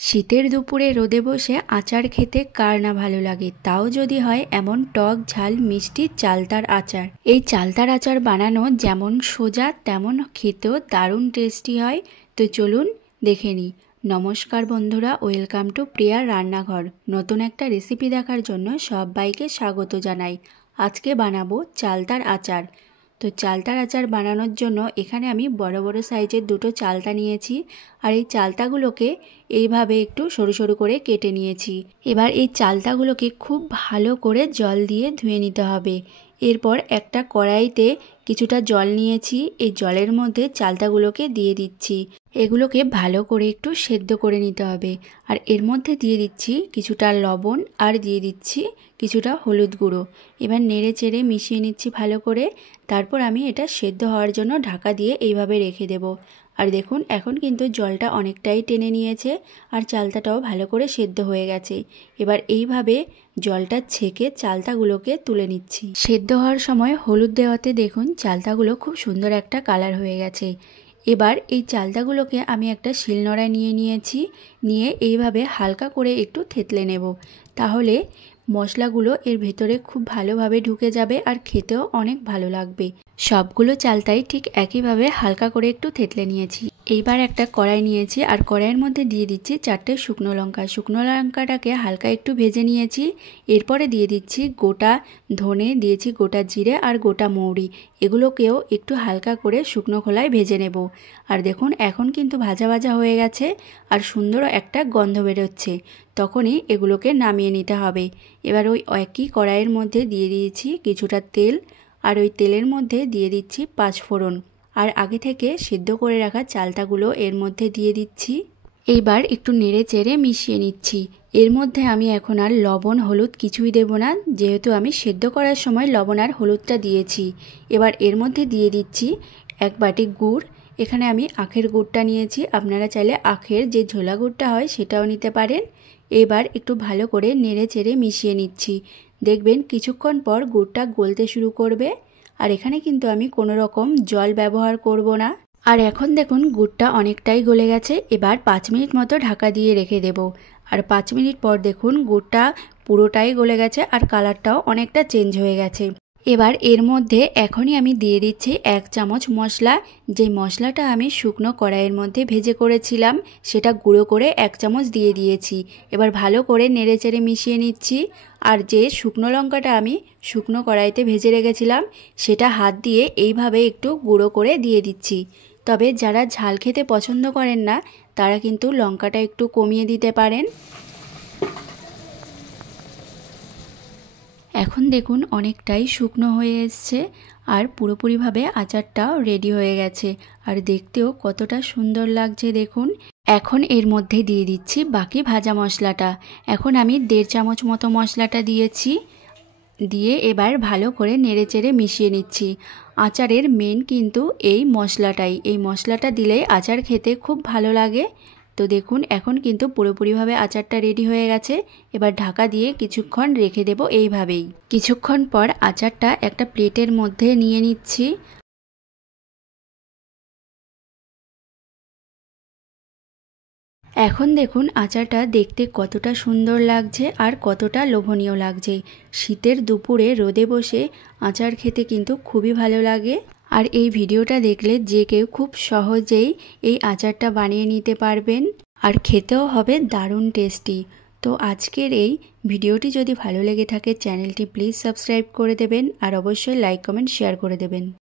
শীতের দুপুরে রোদে বসে আচার খেতে কার না ভালো লাগে, তাও যদি হয় এমন টক ঝাল মিষ্টি চালতার আচার। এই চালতার আচার বানানো যেমন সোজা তেমন খেতেও দারুণ টেস্টি হয়। তো চলুন দেখে নিই। নমস্কার বন্ধুরা, ওয়েলকাম টু প্রিয়ার রান্নাঘর। নতুন একটা রেসিপি দেখার জন্য সবাইকে স্বাগত জানাই। আজকে বানাবো চালতার আচার। তো চালতার আচার বানানোর জন্য এখানে আমি বড় বড় সাইজের দুটো চালতা নিয়েছি, আর এই চালতাগুলোকে এইভাবে একটু সরু সরু করে কেটে নিয়েছি। এবার এই চালতাগুলোকে খুব ভালো করে জল দিয়ে ধুয়ে নিতে হবে। এরপর একটা কড়াইতে কিছুটা জল নিয়েছি, এই জলের মধ্যে চালতাগুলোকে দিয়ে দিচ্ছি। এগুলোকে ভালো করে একটু সেদ্ধ করে নিতে হবে। আর এর মধ্যে দিয়ে দিচ্ছি কিছুটা লবণ, আর দিয়ে দিচ্ছি কিছুটা হলুদ গুঁড়ো। এবার নেড়ে চেড়ে মিশিয়ে নিচ্ছি ভালো করে। তারপর আমি এটা সেদ্ধ হওয়ার জন্য ঢাকা দিয়ে এইভাবে রেখে দেব। আর দেখুন এখন কিন্তু জলটা অনেকটাই টেনে নিয়েছে, আর চালতাটাও ভালো করে সেদ্ধ হয়ে গেছে। এবার এইভাবে জলটা ছেঁকে চালতাগুলোকে তুলে নিচ্ছি। সেদ্ধ হওয়ার সময় হলুদ দেওয়াতে দেখুন চালতাগুলো খুব সুন্দর একটা কালার হয়ে গেছে। এবার এই চালতাগুলোকে আমি একটা শিলনোড়ায় নিয়েছি, নিয়ে এইভাবে হালকা করে একটু থেতলে নেব। তাহলে মশলাগুলো এর ভেতরে খুব ভালোভাবে ঢুকে যাবে, আর খেতেও অনেক ভালো লাগবে। সবগুলো চালতাই ঠিক একইভাবে হালকা করে একটু থেতলে নিয়েছি। এইবার একটা কড়াই নিয়েছি, আর কড়াইয়ের মধ্যে দিয়ে দিচ্ছি 4টে শুকনো লঙ্কা। শুকনো লঙ্কাটাকে হালকা একটু ভেজে নিয়েছি। এরপরে দিয়ে দিচ্ছি গোটা ধনে, দিয়েছি গোটা জিরে আর গোটা মৌরি। এগুলোকেও একটু হালকা করে শুকনো খোলায় ভেজে নেব। আর দেখুন এখন কিন্তু ভাজা ভাজা হয়ে গেছে, আর সুন্দর একটা গন্ধ বেরোচ্ছে। তখনই এগুলোকে নামিয়ে নিতে হবে। এবার ওই একই কড়াইয়ের মধ্যে দিয়ে দিয়েছি কিছুটা তেল, আর ওই তেলের মধ্যে দিয়ে দিচ্ছি 5 ফোড়ন। আর আগে থেকে সিদ্ধ করে রাখা চালতাগুলো এর মধ্যে দিয়ে দিচ্ছি। এইবার একটু নেড়ে চেড়ে মিশিয়ে নিচ্ছি। এর মধ্যে আমি এখন আর লবণ হলুদ কিছুই দেব না, যেহেতু আমি সেদ্ধ করার সময় লবণ আর হলুদটা দিয়েছি। এবার এর মধ্যে দিয়ে দিচ্ছি 1 বাটি গুড়। এখানে আমি আখের গুড়টা নিয়েছি, আপনারা চাইলে আখের যে ঝোলা গুড়টা হয় সেটাও নিতে পারেন। এবার একটু ভালো করে নেড়ে চেড়ে মিশিয়ে নিচ্ছি। দেখবেন কিছুক্ষণ পর গুড়টা গলতে শুরু করবে। আর এখানে কিন্তু আমি কোনো রকম জল ব্যবহার করব না। আর এখন দেখুন গুড়টা অনেকটাই গলে গেছে। এবার 5 মিনিট মতো ঢাকা দিয়ে রেখে দেব। আর 5 মিনিট পর দেখুন গুড়টা পুরোটাই গলে গেছে, আর কালারটাও অনেকটা চেঞ্জ হয়ে গেছে। এবার এর মধ্যে এখনই আমি দিয়ে দিচ্ছি 1 চামচ মশলা। যে মশলাটা আমি শুকনো কড়াইয়ের মধ্যে ভেজে করেছিলাম, সেটা গুঁড়ো করে 1 চামচ দিয়ে দিয়েছি। এবার ভালো করে নেড়ে চেড়ে মিশিয়ে নিচ্ছি। আর যে শুকনো লঙ্কাটা আমি শুকনো কড়াইতে ভেজে রেখেছিলাম, সেটা হাত দিয়ে এইভাবে একটু গুঁড়ো করে দিয়ে দিচ্ছি। তবে যারা ঝাল খেতে পছন্দ করেন না, তারা কিন্তু লঙ্কাটা একটু কমিয়ে দিতে পারেন। এখন দেখুন অনেকটাই শুকনো হয়ে এসছে, আর পুরোপুরিভাবে আচারটাও রেডি হয়ে গেছে। আর দেখতেও কতটা সুন্দর লাগছে দেখুন। এখন এর মধ্যে দিয়ে দিচ্ছি বাকি ভাজা মশলাটা। এখন আমি 1.5 চামচ মতো মশলাটা দিয়েছি। দিয়ে এবার ভালো করে নেড়েচেড়ে মিশিয়ে নিচ্ছি। আচারের মেন কিন্তু এই মশলাটাই। এই মশলাটা দিলেই আচার খেতে খুব ভালো লাগে। তো দেখুন এখন কিন্তু পুরোপুরিভাবে আচারটা রেডি হয়ে গেছে। এবার ঢাকা দিয়ে কিছুক্ষণ রেখে দেব এইভাবেই। কিছুক্ষণ পর আচারটা একটা প্লেটের মধ্যে নিয়ে নিচ্ছি। এখন দেখুন আচারটা দেখতে কতটা সুন্দর লাগছে, আর কতটা লোভনীয় লাগছে। শীতের দুপুরে রোদে বসে আচার খেতে কিন্তু খুবই ভালো লাগে। আর এই ভিডিওটা দেখলে যে কেউ খুব সহজেই এই আচারটা বানিয়ে নিতে পারবেন, আর খেতেও হবে দারুণ টেস্টি। তো আজকের এই ভিডিওটি যদি ভালো লেগে থাকে, চ্যানেলটি প্লিজ সাবস্ক্রাইব করে দেবেন, আর অবশ্যই লাইক কমেন্ট শেয়ার করে দেবেন।